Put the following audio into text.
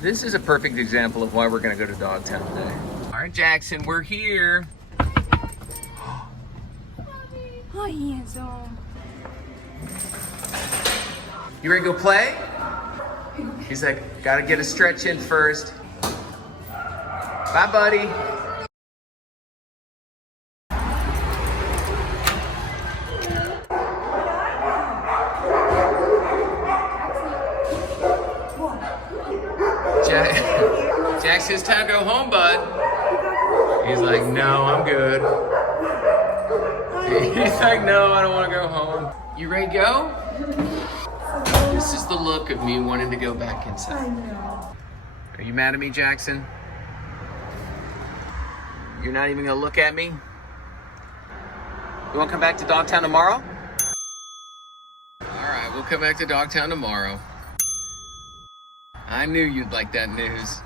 This is a perfect example of why we're gonna go to Dogtown today. All right, Jackson, we're here. You ready to go play? He's like, gotta get a stretch in first. Bye, buddy. Jackson, it's time to go home, bud. He's like, no, I'm good. He's like, no, I don't want to go home. You ready to go? This is the look of me wanting to go back inside. I know. Are you mad at me, Jackson? You're not even gonna look at me? You wanna come back to Dogtown tomorrow? All right, we'll come back to Dogtown tomorrow. I knew you'd like that news.